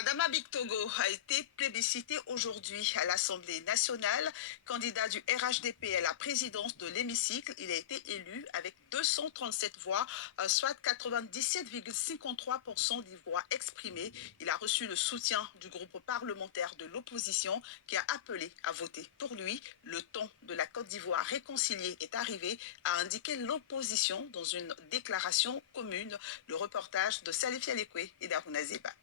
Adama Bictogo a été plébiscité aujourd'hui à l'Assemblée nationale. Candidat du RHDP à la présidence de l'hémicycle, il a été élu avec 237 voix, soit 97,53% des voix exprimées. Il a reçu le soutien du groupe parlementaire de l'opposition qui a appelé à voter pour lui. Le ton de la Côte d'Ivoire réconciliée est arrivé, a indiqué l'opposition dans une déclaration commune. Le reportage de Salif Yalekwe et d'Aruna Zeba.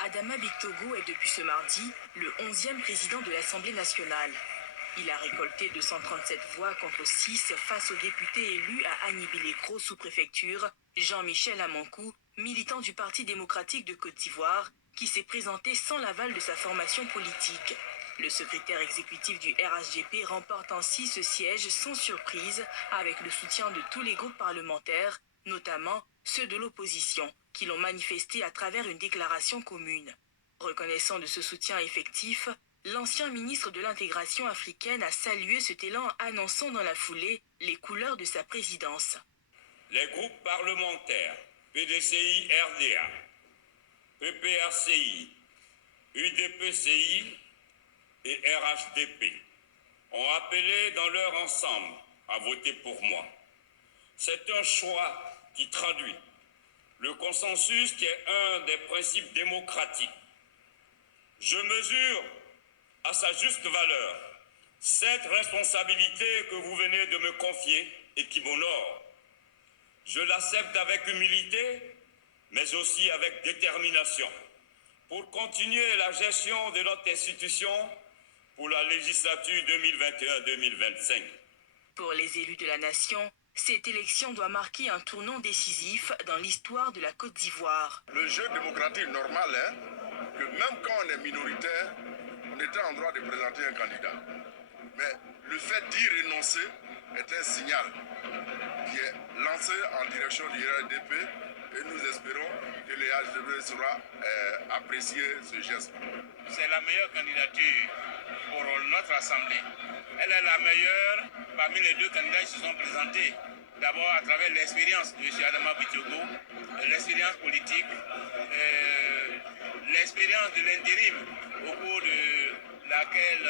Adama Bictogo est depuis ce mardi le 11e président de l'Assemblée nationale. Il a récolté 237 voix contre 6 face au député élu à Agnibilekro sous-préfecture, Jean-Michel Amankou, militant du Parti démocratique de Côte d'Ivoire, qui s'est présenté sans l'aval de sa formation politique. Le secrétaire exécutif du RHDP remporte ainsi ce siège sans surprise avec le soutien de tous les groupes parlementaires, notamment ceux de l'opposition, qui l'ont manifesté à travers une déclaration commune. Reconnaissant de ce soutien effectif, l'ancien ministre de l'intégration africaine a salué cet élan annonçant dans la foulée les couleurs de sa présidence. Les groupes parlementaires PDCI-RDA, PPRCI, UDPCI et RHDP ont appelé dans leur ensemble à voter pour moi. C'est un choix qui traduit le consensus qui est un des principes démocratiques. Je mesure à sa juste valeur cette responsabilité que vous venez de me confier et qui m'honore. Je l'accepte avec humilité, mais aussi avec détermination, pour continuer la gestion de notre institution pour la législature 2021-2025. Pour les élus de la nation, cette élection doit marquer un tournant décisif dans l'histoire de la Côte d'Ivoire. Le jeu démocratique normal est que même quand on est minoritaire, on est en droit de présenter un candidat. Mais le fait d'y renoncer est un signal qui est lancé en direction du RHDP et nous espérons que le RHDP saura apprécier ce geste. C'est la meilleure candidature pour notre Assemblée. Elle est la meilleure parmi les deux candidats qui se sont présentés. D'abord à travers l'expérience de M. Adama Bictogo, l'expérience politique, l'expérience de l'intérim au cours de laquelle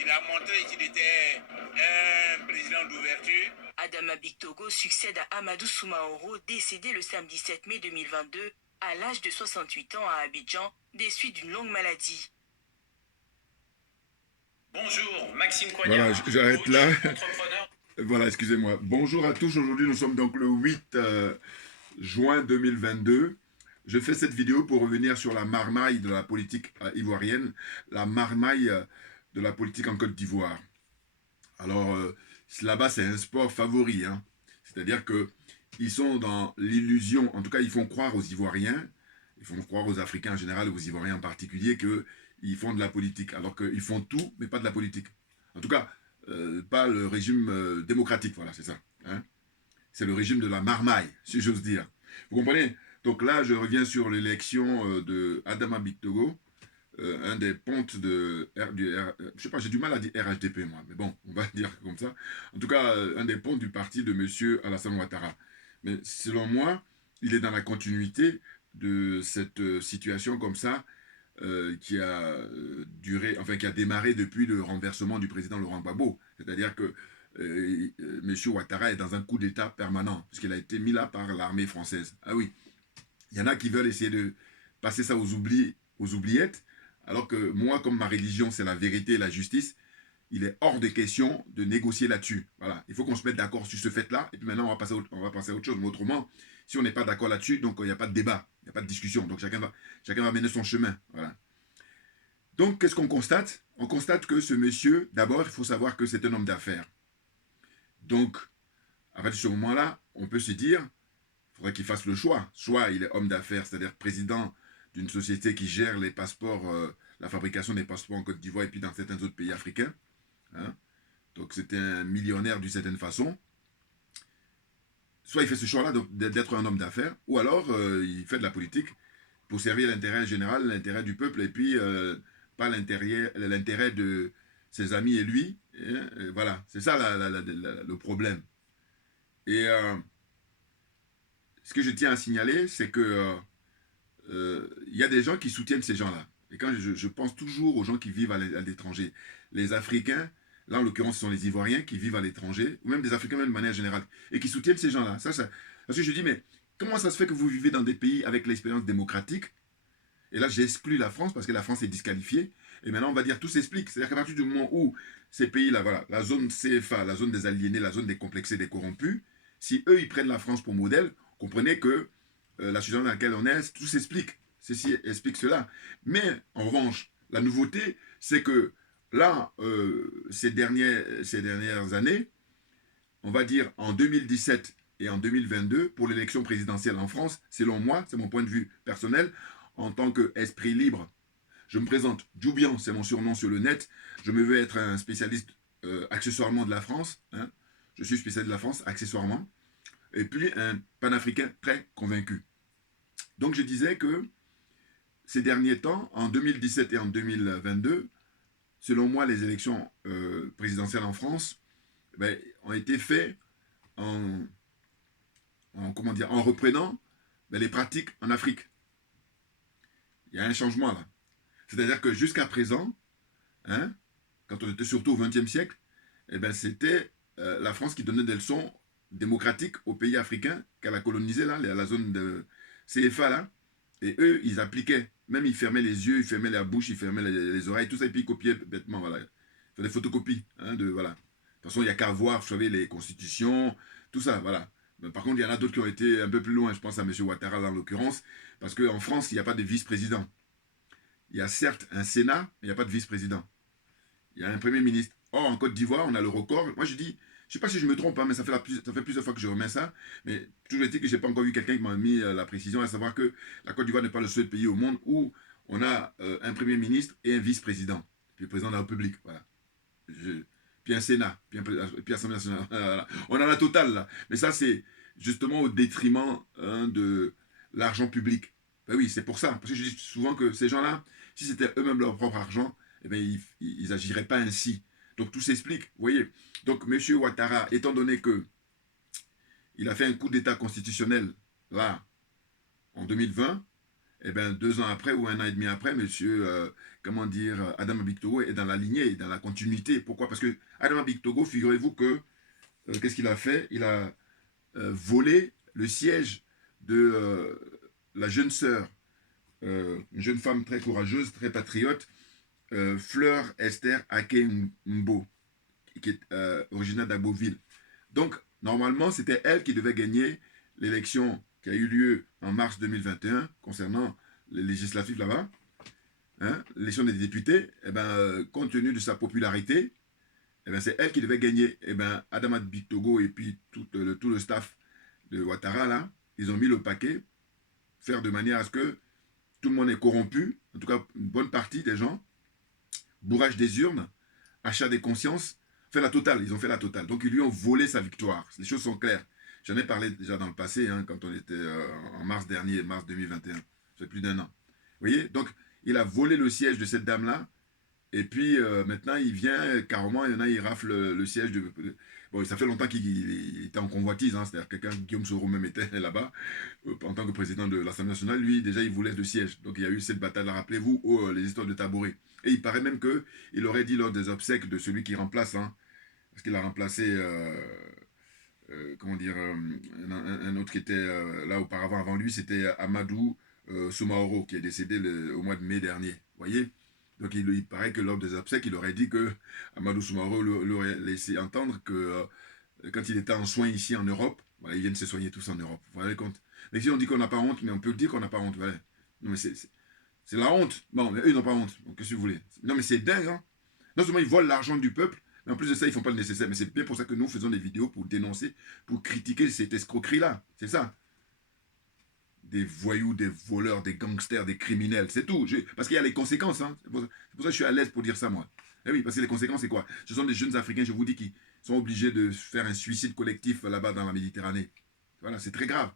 il a montré qu'il était un président d'ouverture. Adama Bictogo succède à Amadou Soumaoro, décédé le samedi 7 mai 2022 à l'âge de 68 ans à Abidjan, des suites d'une longue maladie. Bonjour, Maxime Coignard. Voilà, j'arrête là. Voilà, excusez-moi. Bonjour à tous. Aujourd'hui, nous sommes donc le 8 juin 2022. Je fais cette vidéo pour revenir sur la marmaille de la politique ivoirienne, la marmaille de la politique en Côte d'Ivoire. Alors, là-bas, c'est un sport favori. Hein. C'est-à-dire qu'ils sont dans l'illusion, en tout cas, ils font croire aux Ivoiriens, ils font croire aux Africains en général, aux Ivoiriens en particulier, qu'ils font de la politique, alors qu'ils font tout, mais pas de la politique. En tout cas, pas le régime démocratique, voilà, c'est ça. Hein. C'est le régime de la marmaille, si j'ose dire. Vous comprenez? Donc là, je reviens sur l'élection de Adama Bictogo, un des pontes je sais pas, j'ai du mal à dire RHDP, moi, mais bon, on va dire comme ça. En tout cas, un des pontes du parti de M. Alassane Ouattara. Mais selon moi, il est dans la continuité de cette situation comme ça, qui a duré, enfin qui a démarré depuis le renversement du président Laurent Gbagbo. C'est-à-dire que M. Ouattara est dans un coup d'État permanent, puisqu'il a été mis là par l'armée française. Ah oui, il y en a qui veulent essayer de passer ça aux oubliettes, alors que moi, comme ma religion, c'est la vérité et la justice, il est hors de question de négocier là-dessus. Voilà, il faut qu'on se mette d'accord sur ce fait-là, et puis maintenant, on va passer à autre chose. Mais autrement, si on n'est pas d'accord là-dessus, donc il n'y a pas de débat, il n'y a pas de discussion. Donc chacun va mener son chemin. Voilà. Donc, qu'est-ce qu'on constate? On constate que ce monsieur, d'abord, il faut savoir que c'est un homme d'affaires. Donc, à partir de ce moment-là, on peut se dire, il faudrait qu'il fasse le choix. Soit il est homme d'affaires, c'est-à-dire président d'une société qui gère les passeports, la fabrication des passeports en Côte d'Ivoire et puis dans certains autres pays africains. Hein. Donc, c'est un millionnaire d'une certaine façon. Soit il fait ce choix-là d'être un homme d'affaires, ou alors il fait de la politique pour servir l'intérêt général, l'intérêt du peuple, et puis pas l'intérêt de ses amis et lui. Et voilà, c'est ça le problème. Et ce que je tiens à signaler, c'est que il y a des gens qui soutiennent ces gens-là. Et quand je pense toujours aux gens qui vivent à l'étranger, les Africains, là en l'occurrence ce sont les Ivoiriens qui vivent à l'étranger, ou même des Africains même de manière générale, et qui soutiennent ces gens-là. Parce que je dis, mais comment ça se fait que vous vivez dans des pays avec l'expérience démocratique? Et là j'exclus la France parce que la France est disqualifiée. Et maintenant on va dire tout s'explique. C'est-à-dire qu'à partir du moment où ces pays-là, voilà, la zone CFA, la zone des aliénés, la zone des complexés, des corrompus, si eux ils prennent la France pour modèle, comprenez que la situation dans laquelle on est, tout s'explique. Ceci explique cela. Mais en revanche, la nouveauté, c'est que là, ces dernières années, on va dire en 2017 et en 2022, pour l'élection présidentielle en France, selon moi, c'est mon point de vue personnel, en tant qu'esprit libre, je me présente, Djoubian, c'est mon surnom sur le net, je me veux être un spécialiste accessoirement de la France, hein. Je suis spécialiste de la France, accessoirement, et puis un panafricain très convaincu. Donc je disais que ces derniers temps, en 2017 et en 2022, selon moi, les élections présidentielles en France ont été faites en reprenant les pratiques en Afrique. Il y a un changement là. C'est-à-dire que jusqu'à présent, hein, quand on était surtout au XXe siècle, c'était la France qui donnait des leçons démocratiques aux pays africains qu'elle a colonisés, là, la zone de CFA, là. Et eux, ils appliquaient. Même ils fermaient les yeux, ils fermaient la bouche, ils fermaient les oreilles, tout ça, et puis ils copiaient bêtement, voilà. Ils faisaient des photocopies, hein, voilà. De toute façon, il n'y a qu'à voir, vous savez, les constitutions, tout ça, voilà. Mais par contre, il y en a d'autres qui ont été un peu plus loin, je pense à M. Ouattara, là, en l'occurrence, parce qu'en France, il n'y a pas de vice-président. Il y a certes un Sénat, mais il n'y a pas de vice-président. Il y a un Premier ministre. Or, en Côte d'Ivoire, on a le record. Moi, je dis, je ne sais pas si je me trompe, hein, mais ça fait plusieurs fois que je remets ça. Mais toujours est-il que je n'ai pas encore vu quelqu'un qui m'a mis la précision, à savoir que la Côte d'Ivoire n'est pas le seul pays au monde où on a un Premier ministre et un vice-président. Puis le président de la République, voilà. Puis un Sénat, puis l'Assemblée nationale. Voilà. On a la totale, là. Mais ça, c'est justement au détriment de l'argent public. Ben oui, c'est pour ça. Parce que je dis souvent que ces gens-là, si c'était eux-mêmes leur propre argent, ils n'agiraient pas ainsi. Donc tout s'explique, vous voyez. Donc M. Ouattara, étant donné que il a fait un coup d'État constitutionnel, là, en 2020, 2 ans après ou 1 an et demi après, M. Adama Bictogo est dans la lignée, dans la continuité. Pourquoi? Parce que Adama Bictogo, figurez-vous que, qu'est-ce qu'il a fait? Il a volé le siège de la jeune sœur, une jeune femme très courageuse, très patriote, Fleur Esther Akembo, qui est originaire d'Aboville. Donc, normalement, c'était elle qui devait gagner l'élection qui a eu lieu en mars 2021 concernant les législatives là-bas, hein, l'élection des députés. Compte tenu de sa popularité, c'est elle qui devait gagner. Adama Bictogo et puis tout le staff de Ouattara, là, ils ont mis le paquet, faire de manière à ce que tout le monde est corrompu, en tout cas une bonne partie des gens, bourrage des urnes, achat des consciences, fait la totale, ils ont fait la totale. Donc ils lui ont volé sa victoire. Les choses sont claires. J'en ai parlé déjà dans le passé, hein, quand on était en mars dernier, mars 2021. Ça fait plus d'1 an. Vous voyez? Donc il a volé le siège de cette dame-là. Et puis maintenant il vient carrément, il y en a, il rafle le siège de... Bon, ça fait longtemps qu'il était en convoitise, hein, c'est-à-dire quelqu'un, Guillaume Soro même était là-bas, en tant que président de l'Assemblée nationale, lui déjà il voulait le siège. Donc il y a eu cette bataille-là, rappelez-vous, les histoires de Taboré. Et il paraît même qu'il aurait dit lors des obsèques de celui qui remplace, hein, parce qu'il a remplacé, un autre qui était là auparavant avant lui, c'était Amadou Soumaoro, qui est décédé au mois de mai dernier, vous voyez. Donc il paraît que lors des obsèques, il aurait dit que Amadou Soumaoro l'aurait laissé entendre que quand il était en soins ici en Europe, voilà, ils viennent se soigner tous en Europe. Vous vous rendez compte? Mais si on dit qu'on n'a pas honte, mais on peut dire qu'on n'a pas honte. Voilà. Non mais c'est la honte. Bon, mais eux ils n'ont pas honte. Donc qu'est-ce que vous voulez? Non mais c'est dingue, hein? Non seulement ils volent l'argent du peuple, mais en plus de ça, ils ne font pas le nécessaire. Mais c'est bien pour ça que nous faisons des vidéos pour dénoncer, pour critiquer cette escroquerie-là. C'est ça. Des voyous, des voleurs, des gangsters, des criminels, c'est tout. Parce qu'il y a les conséquences, hein. C'est pour ça que je suis à l'aise pour dire ça, moi. Eh oui, parce que les conséquences, c'est quoi? Ce sont des jeunes Africains, je vous dis, qui sont obligés de faire un suicide collectif là-bas dans la Méditerranée. Voilà, c'est très grave.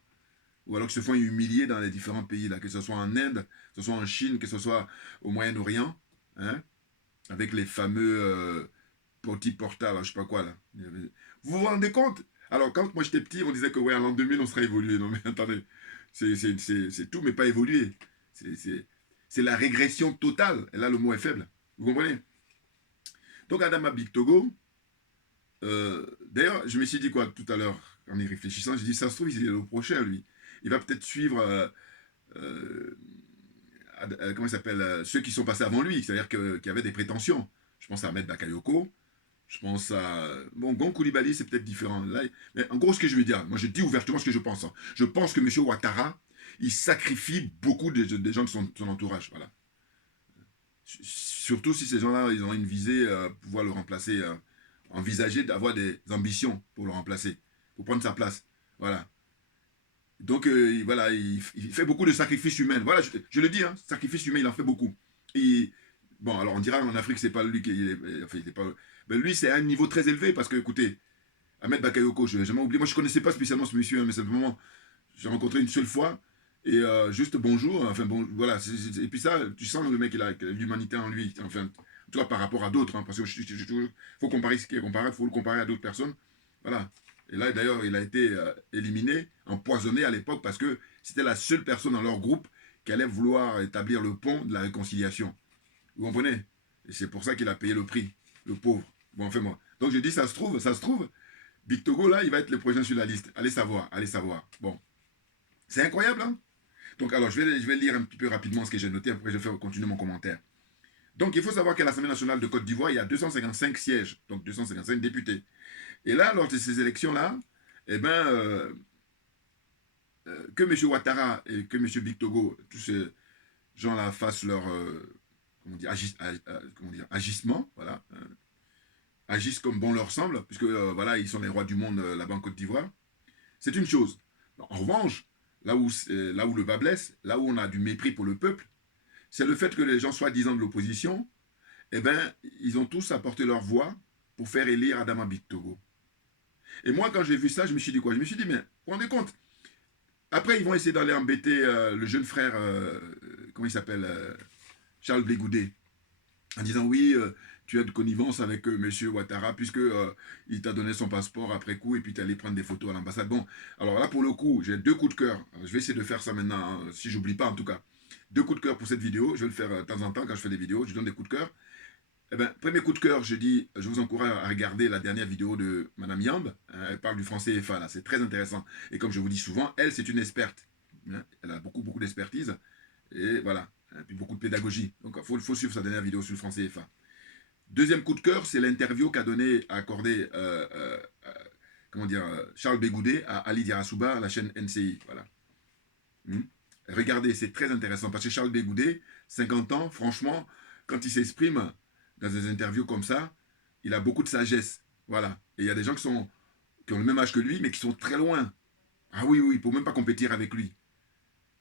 Ou alors qu'ils se font humilier dans les différents pays, là, que ce soit en Inde, que ce soit en Chine, que ce soit au Moyen-Orient, hein, avec les fameux petits portails, je sais pas quoi, là. Vous vous rendez compte? Alors, quand moi j'étais petit, on disait que, ouais, en l'an 2000, on sera évolué. Non, mais attendez. C'est tout, mais pas évolué. c'est la régression totale. Et là, le mot est faible. Vous comprenez? Donc, Adama Bictogo, d'ailleurs, je me suis dit quoi tout à l'heure, en y réfléchissant, j'ai dit, ça se trouve, il est le prochain, lui. Il va peut-être suivre, comment il s'appelle, ceux qui sont passés avant lui, c'est-à-dire qui avaient des prétentions. Je pense à Ahmed Bakayoko, je pense à... Bon, Gon Coulibaly, c'est peut-être différent. Là, mais en gros, ce que je veux dire, moi, je dis ouvertement ce que je pense. Hein. Je pense que M. Ouattara, il sacrifie beaucoup des gens de son entourage, voilà. Surtout si ces gens-là, ils ont une visée, pouvoir le remplacer, envisager d'avoir des ambitions pour le remplacer, pour prendre sa place. Voilà. Donc, voilà, il fait beaucoup de sacrifices humains. Voilà, je le dis, hein, sacrifices humains, il en fait beaucoup. Et, bon, alors on dira en Afrique, c'est pas lui qui est... Enfin, il est pas... Mais lui, c'est à un niveau très élevé, parce que, écoutez, Ahmed Bakayoko, je ne vais jamais oublier. Moi, je ne connaissais pas spécialement ce monsieur, hein, mais simplement, j'ai rencontré une seule fois. Et juste bonjour, enfin bon, voilà, et puis ça, tu sens le mec, il a l'humanité en lui, enfin, tu vois, par rapport à d'autres, hein, parce que faut comparer ce qui est comparable, il faut le comparer à d'autres personnes, voilà. Et là, d'ailleurs, il a été éliminé, empoisonné à l'époque, parce que c'était la seule personne dans leur groupe qui allait vouloir établir le pont de la réconciliation. Vous comprenez? Et c'est pour ça qu'il a payé le prix, le pauvre. Bon, enfin, moi. Donc, je dis, ça se trouve, Bictogo, là, il va être le prochain sur la liste. Allez savoir, allez savoir. Bon. C'est incroyable, hein? Donc, alors, je vais lire un petit peu rapidement ce que j'ai noté, après je vais continuer mon commentaire. Donc, il faut savoir qu'à l'Assemblée nationale de Côte d'Ivoire, il y a 255 sièges, donc 255 députés. Et là, lors de ces élections-là, eh bien, que M. Ouattara et que M. Bictogo, tous ces gens-là fassent leur agissement, voilà, agissent comme bon leur semble, puisque voilà, ils sont les rois du monde là-bas en Côte d'Ivoire, c'est une chose. En revanche, là où le bas blesse, là où on a du mépris pour le peuple, c'est le fait que les gens soi-disant de l'opposition, eh bien, ils ont tous apporté leur voix pour faire élire Adama Bictogo. Et moi, quand j'ai vu ça, je me suis dit quoi? Je me suis dit, mais vous vous rendez compte? Après, ils vont essayer d'aller embêter le jeune frère, comment il s'appelle, Charles Blé Goudé, en disant, oui, tu as de connivence avec M. Ouattara, puisque il t'a donné son passeport après coup, et puis tu es allé prendre des photos à l'ambassade. Bon, alors là, pour le coup, j'ai 2 coups de cœur. Alors, je vais essayer de faire ça maintenant, hein, si j'oublie pas en tout cas. 2 coups de cœur pour cette vidéo. Je vais le faire de temps en temps quand je fais des vidéos. Je donne des coups de cœur. Eh bien, premier coup de cœur, je dis, je vous encourage à regarder la dernière vidéo de Madame Yamb. Elle parle du franc CFA, là. C'est très intéressant. Et comme je vous dis souvent, elle, c'est une experte. Hein, elle a beaucoup d'expertise. Et voilà. Et puis beaucoup de pédagogie. Donc, il faut suivre sa dernière vidéo sur le franc CFA. Deuxième coup de cœur, c'est l'interview qu'a accordé Charles Blé Goudé à Ali Diarasouba à la chaîne NCI. Voilà. Regardez, c'est très intéressant parce que Charles Blé Goudé, 50 ans, franchement, quand il s'exprime dans des interviews comme ça, il a beaucoup de sagesse. Voilà. Et il y a des gens qui ont le même âge que lui, mais qui sont très loin. Ah oui, il ne faut même pas compétir avec lui.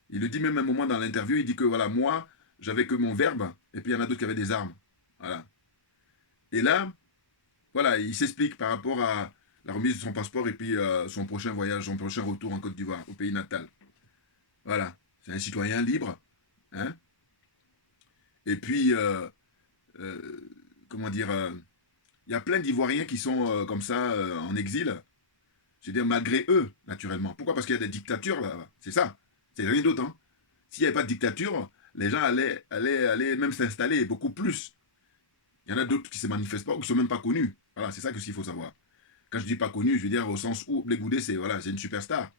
Il le dit même à un moment dans l'interview, il dit que voilà, moi, j'avais que mon verbe, et puis il y en a d'autres qui avaient des armes. Voilà. Et là, voilà, il s'explique par rapport à la remise de son passeport et puis son prochain voyage, son prochain retour en Côte d'Ivoire, au pays natal. Voilà, c'est un citoyen libre. Hein? Et puis, comment dire, il y a plein d'Ivoiriens qui sont comme ça, en exil. C'est-à-dire malgré eux, naturellement. Pourquoi? Parce qu'il y a des dictatures là-bas. C'est ça. C'est rien d'autre. Hein? S'il n'y avait pas de dictature, les gens allaient même s'installer beaucoup plus. Il y en a d'autres qui ne se manifestent pas ou qui ne sont même pas connus. Voilà, c'est ça qu'il faut savoir. Quand je dis pas connu, je veux dire au sens où Blé Goudé, c'est une superstar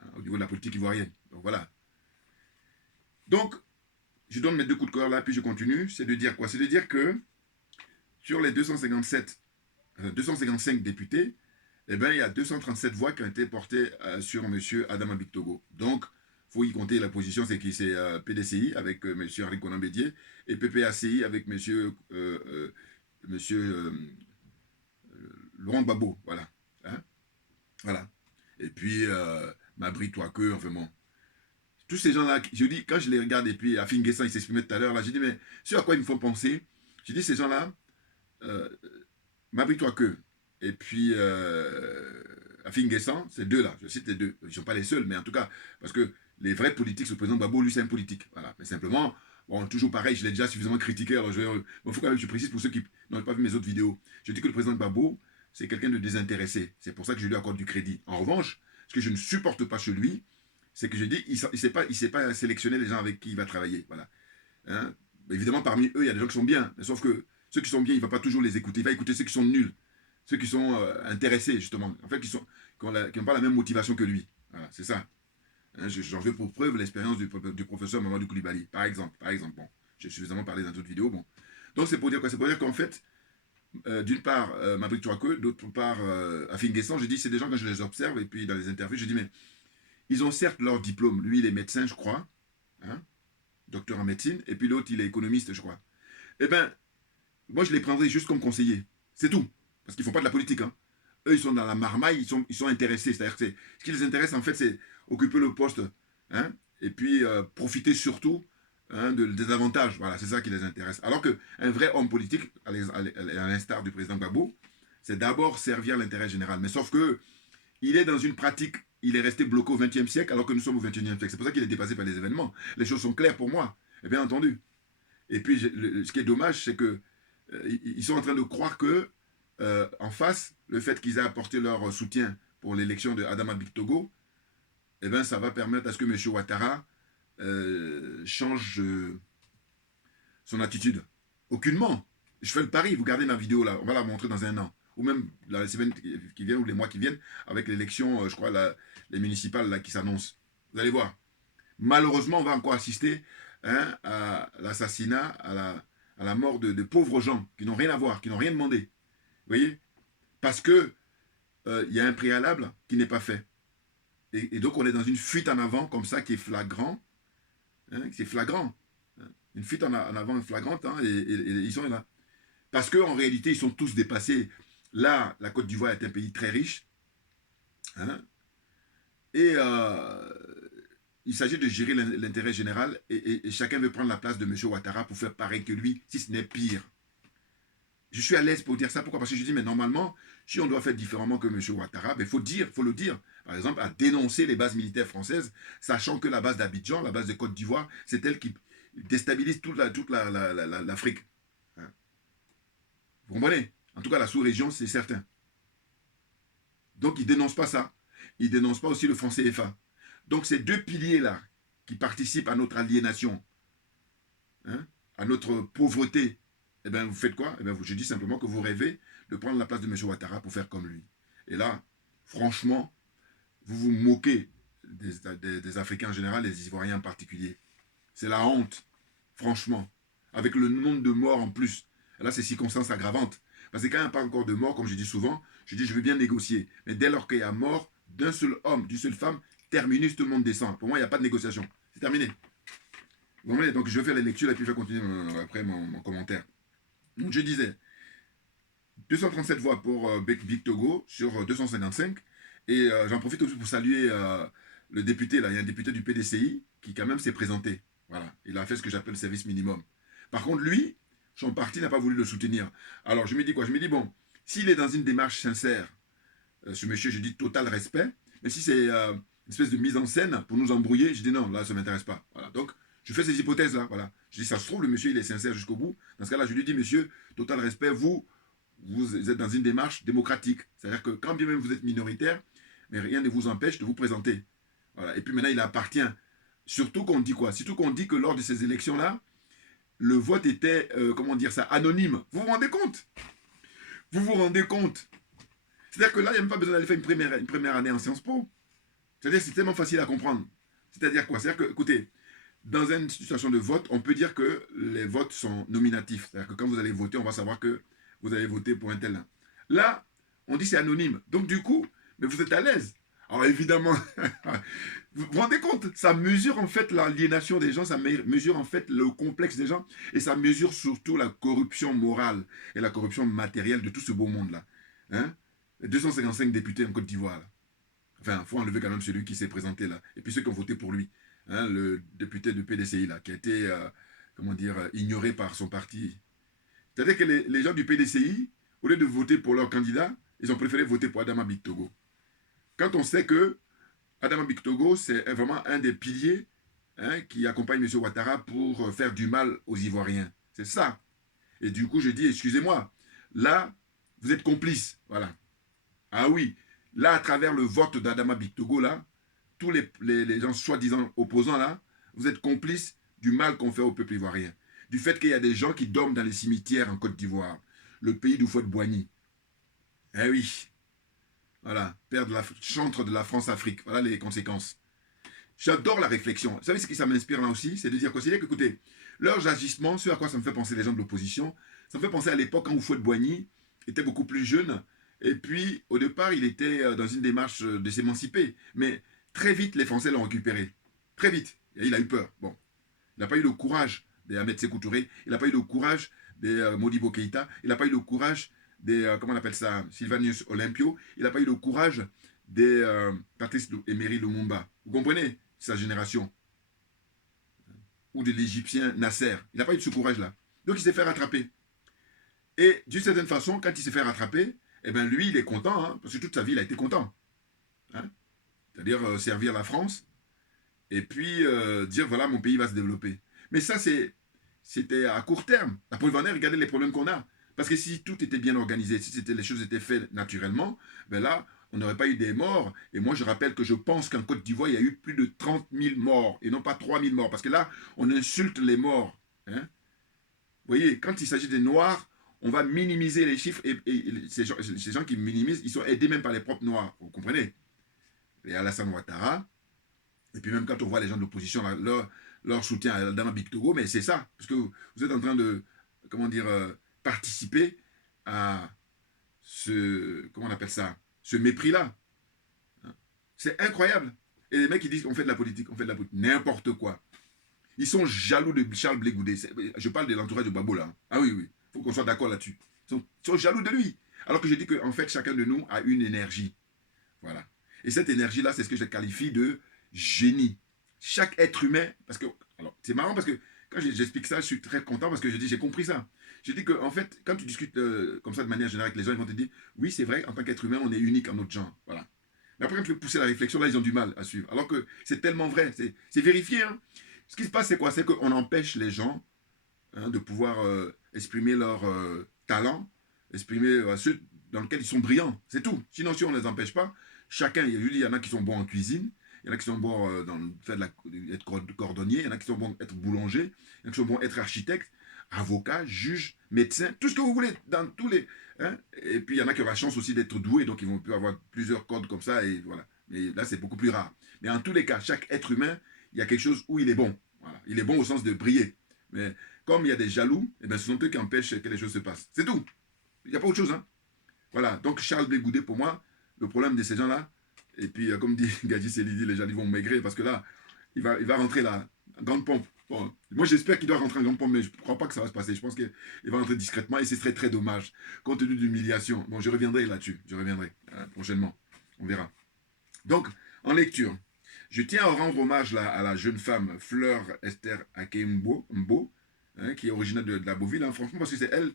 hein, au niveau de la politique ivoirienne. Donc voilà. Donc, je donne mes 2 coups de cœur là, puis je continue. C'est de dire quoi? C'est de dire que sur les 255 députés, eh bien, il y a 237 voix qui ont été portées sur M. Adama Bictogo. Donc, il faut y compter la position, c'est qui? C'est PDCI avec M. Henri Konan Bédié et PPACI avec M. Laurent Gbagbo, voilà. Hein? Voilà. Et puis, Mabry Touake, enfin bon. Tous ces gens-là, je dis, quand je les regarde, et puis Afin Guessan, il s'exprimait tout à l'heure, là, j'ai dit, mais sur à quoi ils me font penser? J'ai dit, ces gens-là, Mabry Touake, et puis Afin Guessan, ces deux-là, je cite les deux. Ils ne sont pas les seuls, mais en tout cas, parce que les vrais politiques, ce président Gbagbo, lui, c'est un politique. Voilà. Mais simplement, bon, toujours pareil, je l'ai déjà suffisamment critiqué, alors il faut quand même que je précise pour ceux qui n'ont pas vu mes autres vidéos. Je dis que le président Gbagbo, c'est quelqu'un de désintéressé. C'est pour ça que je lui accorde du crédit. En revanche, ce que je ne supporte pas chez lui, c'est que je dis, il ne sait pas sélectionner les gens avec qui il va travailler. Voilà. Hein. Évidemment, parmi eux, il y a des gens qui sont bien. Mais sauf que ceux qui sont bien, il ne va pas toujours les écouter. Il va écouter ceux qui sont nuls. Ceux qui sont intéressés, justement. En fait, qui n'ont pas la même motivation que lui. Voilà, c'est ça. Hein, j'en veux pour preuve l'expérience du professeur Mamadou Koulibaly, par exemple. Bon, j'ai suffisamment parlé dans d'autres vidéos. Bon. Donc, c'est pour dire quoi? C'est pour dire qu'en fait, d'une part, Mabrik Touakou, d'autre part, Afin Guessan, je dis, c'est des gens, quand je les observe, et puis dans les interviews, je dis, mais ils ont certes leur diplôme. Lui, il est médecin, je crois, hein, docteur en médecine, et puis l'autre, il est économiste, je crois. Eh bien, moi, je les prendrais juste comme conseillers. C'est tout. Parce qu'ils ne font pas de la politique. Hein. Eux, ils sont dans la marmaille, ils sont intéressés. C'est-à-dire que ce qui les intéresse, en fait, c'est occuper le poste, hein, et puis profiter surtout, hein, des avantages. Voilà, c'est ça qui les intéresse. Alors qu'un vrai homme politique, à l'instar du président Gbagbo, c'est d'abord servir l'intérêt général. Mais sauf que il est dans une pratique, il est resté bloqué au XXe siècle, alors que nous sommes au XXIe siècle. C'est pour ça qu'il est dépassé par les événements. Les choses sont claires pour moi, et bien entendu. Et puis, ce qui est dommage, c'est que ils sont en train de croire que, en face, le fait qu'ils aient apporté leur soutien pour l'élection de Adama Bictogo, eh ben, ça va permettre à ce que M. Ouattara change son attitude. Aucunement. Je fais le pari, vous regardez ma vidéo là, on va la montrer dans un an. Ou même la semaine qui vient, ou les mois qui viennent, avec l'élection, je crois, les municipales là, qui s'annoncent. Vous allez voir. Malheureusement, on va encore assister, hein, à l'assassinat, à la mort de pauvres gens qui n'ont rien à voir, qui n'ont rien demandé. Vous voyez? Parce que y a un préalable qui n'est pas fait. Et donc, on est dans une fuite en avant comme ça qui est flagrant. Hein, c'est flagrant. Hein, une fuite en avant flagrante, hein, et ils sont là. Parce qu'en réalité, ils sont tous dépassés. Là, la Côte d'Ivoire est un pays très riche. Hein, et il s'agit de gérer l'intérêt général, et chacun veut prendre la place de M. Ouattara pour faire pareil que lui, si ce n'est pire. Je suis à l'aise pour dire ça. Pourquoi? Parce que je dis, mais normalement, si on doit faire différemment que M. Ouattara, il faut le dire. Par exemple, à dénoncer les bases militaires françaises, sachant que la base d'Abidjan, la base de Côte d'Ivoire, c'est elle qui déstabilise toute l'Afrique. Hein? Vous comprenez? En tout cas, la sous-région, c'est certain. Donc, il ne dénonce pas ça. Il ne dénonce pas aussi le franc CFA. Donc, ces deux piliers-là, qui participent à notre aliénation, hein, à notre pauvreté, eh bien, vous faites quoi? Eh bien, je dis simplement que vous rêvez de prendre la place de M. Ouattara pour faire comme lui. Et là, franchement, vous vous moquez des Africains en général, des Ivoiriens en particulier. C'est la honte, franchement. Avec le nombre de morts en plus. Et là, c'est circonstance aggravante. Parce que quand il n'y a pas encore de mort, comme je dis souvent, je dis je veux bien négocier. Mais dès lors qu'il y a mort d'un seul homme, d'une seule femme, terminus, tout le monde descend. Pour moi, il n'y a pas de négociation. C'est terminé. Vous comprenez? Donc, je vais faire la lecture et puis je vais continuer après mon commentaire. Donc, je disais, 237 voix pour Bictogo sur 255. Et j'en profite aussi pour saluer le député, là. Il y a un député du PDCI qui, quand même, s'est présenté. Voilà. Il a fait ce que j'appelle le service minimum. Par contre, lui, son parti n'a pas voulu le soutenir. Alors, je me dis quoi? Je me dis, bon, s'il est dans une démarche sincère, ce monsieur, je dis total respect, mais si c'est une espèce de mise en scène pour nous embrouiller, je dis non, là, ça ne m'intéresse pas. Voilà. Donc, je fais ces hypothèses-là. Voilà. Je dis, ça se trouve, le monsieur, il est sincère jusqu'au bout. Dans ce cas-là, je lui dis, monsieur, total respect, vous êtes dans une démarche démocratique. C'est-à-dire que quand bien même vous êtes minoritaire, mais rien ne vous empêche de vous présenter. Voilà. Et puis maintenant, il appartient. Surtout qu'on dit quoi? Surtout qu'on dit que lors de ces élections-là, le vote était, comment dire ça, anonyme. Vous vous rendez compte? Vous vous rendez compte? C'est-à-dire que là, il n'y a même pas besoin d'aller faire une première année en Sciences Po. C'est-à-dire que c'est tellement facile à comprendre. C'est-à-dire quoi? C'est-à-dire que, écoutez, dans une situation de vote, on peut dire que les votes sont nominatifs. C'est-à-dire que quand vous allez voter, on va savoir que vous allez voter pour un tel. Là, on dit c'est anonyme. Donc du coup, mais vous êtes à l'aise. Alors évidemment, vous vous rendez compte? Ça mesure en fait l'aliénation des gens, ça mesure en fait le complexe des gens, et ça mesure surtout la corruption morale et la corruption matérielle de tout ce beau monde-là. Hein? 255 députés en Côte d'Ivoire. Enfin, il faut enlever quand même celui qui s'est présenté là. Et puis ceux qui ont voté pour lui. Hein, le député de PDCI là, qui a été, comment dire, ignoré par son parti. C'est-à-dire que les gens du PDCI, au lieu de voter pour leur candidat, ils ont préféré voter pour Adama Bictogo. Quand on sait que Adama Bictogo, c'est vraiment un des piliers, hein, qui accompagne M. Ouattara pour faire du mal aux Ivoiriens. C'est ça. Et du coup, je dis, excusez-moi, là, vous êtes complices. Voilà. Ah oui, là, à travers le vote d'Adama Bictogo, là, tous les gens soi-disant opposants, là, vous êtes complices du mal qu'on fait au peuple ivoirien, du fait qu'il y a des gens qui dorment dans les cimetières en Côte d'Ivoire, le pays d'Houphouët-Boigny. Eh oui, voilà, chantre de la France-Afrique, voilà les conséquences. J'adore la réflexion. Vous savez ce qui ça m'inspire là aussi? C'est de dire que, écoutez, leurs agissements, ce à quoi ça me fait penser les gens de l'opposition, ça me fait penser à l'époque quand Houphouët-Boigny était beaucoup plus jeune, et puis au départ, il était dans une démarche de s'émanciper, mais très vite, les Français l'ont récupéré. Très vite. Et il a eu peur. Bon. Il n'a pas eu le courage des Ahmed Sékou Touré, il n'a pas eu le courage des Modibo Keïta, il n'a pas eu le courage des, comment on appelle ça, Sylvanus Olympio, il n'a pas eu le courage des Patrice Emery Lumumba. Vous comprenez? Sa génération. Ou de l'Égyptien Nasser. Il n'a pas eu de ce courage-là. Donc il s'est fait rattraper. Et d'une certaine façon, quand il s'est fait rattraper, eh bien lui, il est content, hein, parce que toute sa vie, il a été content. Hein? C'est-à-dire servir la France, et puis dire, voilà, mon pays va se développer. Mais ça, c'était à court terme. La Paul Vaner, regardez les problèmes qu'on a. Parce que si tout était bien organisé, si les choses étaient faites naturellement, ben là, on n'aurait pas eu des morts. Et moi, je rappelle que je pense qu'en Côte d'Ivoire, il y a eu plus de 30 000 morts, et non pas 3 000 morts. Parce que là, on insulte les morts. Hein? Vous voyez, quand il s'agit des Noirs, on va minimiser les chiffres, et ces gens qui minimisent, ils sont aidés même par les propres Noirs. Vous comprenez? Et Alassane Ouattara, et puis même quand on voit les gens de l'opposition, leur soutien à Dama Big Togo, mais c'est ça. Parce que vous êtes en train de, comment dire, participer à comment on appelle ça, ce mépris-là. C'est incroyable. Et les mecs, ils disent qu'on fait de la politique, n'importe quoi. Ils sont jaloux de Charles Blé Goudé. Je parle de l'entourage de Babo, là. Hein. Ah oui, oui. Il faut qu'on soit d'accord là-dessus. Ils sont jaloux de lui. Alors que je dis qu'en fait, chacun de nous a une énergie. Voilà. Et cette énergie-là, c'est ce que je qualifie de génie. Chaque être humain, parce que, alors, c'est marrant parce que quand j'explique ça, je suis très content parce que je dis, j'ai compris ça. Je dis qu'en fait, quand tu discutes comme ça de manière générale avec les gens, ils vont te dire, oui, c'est vrai, en tant qu'être humain, on est unique en notre genre. Voilà. Mais après, quand tu veux pousser la réflexion, là, ils ont du mal à suivre. Alors que c'est tellement vrai, c'est vérifié. Hein. Ce qui se passe, c'est quoi? C'est qu'on empêche les gens de pouvoir exprimer leur talent, exprimer ceux dans lesquels ils sont brillants. C'est tout. Sinon, si on ne les empêche pas, chacun, il y en a qui sont bons en cuisine, il y en a qui sont bons dans le fait d'être cordonnier, il y en a qui sont bons être boulanger, il y en a qui sont bons être architecte, avocat, juge, médecin, tout ce que vous voulez, dans tous les... Hein? Et puis, il y en a qui ont la chance aussi d'être doués, donc ils vont pouvoir avoir plusieurs codes comme ça, et voilà. Mais là, c'est beaucoup plus rare. Mais en tous les cas, chaque être humain, il y a quelque chose où il est bon. Voilà. Il est bon au sens de briller. Mais comme il y a des jaloux, eh bien, ce sont eux qui empêchent que les choses se passent. C'est tout. Il n'y a pas autre chose. Hein? Voilà. Donc, Charles Blé Goudé, pour moi, le problème de ces gens-là, et puis, comme dit Gadji Selidi, les gens ils vont maigrir parce que là, il va rentrer là, en grande pompe. Bon, moi, j'espère qu'il doit rentrer en grande pompe, mais je ne crois pas que ça va se passer. Je pense qu'il va rentrer discrètement et ce serait très dommage, compte tenu de l'humiliation. Bon, je reviendrai là-dessus. Je reviendrai prochainement. On verra. Donc, en lecture, je tiens à rendre hommage là, à la jeune femme Fleur Esther Akembo, hein, qui est originaire de la Beauville, hein, franchement, parce que c'est elle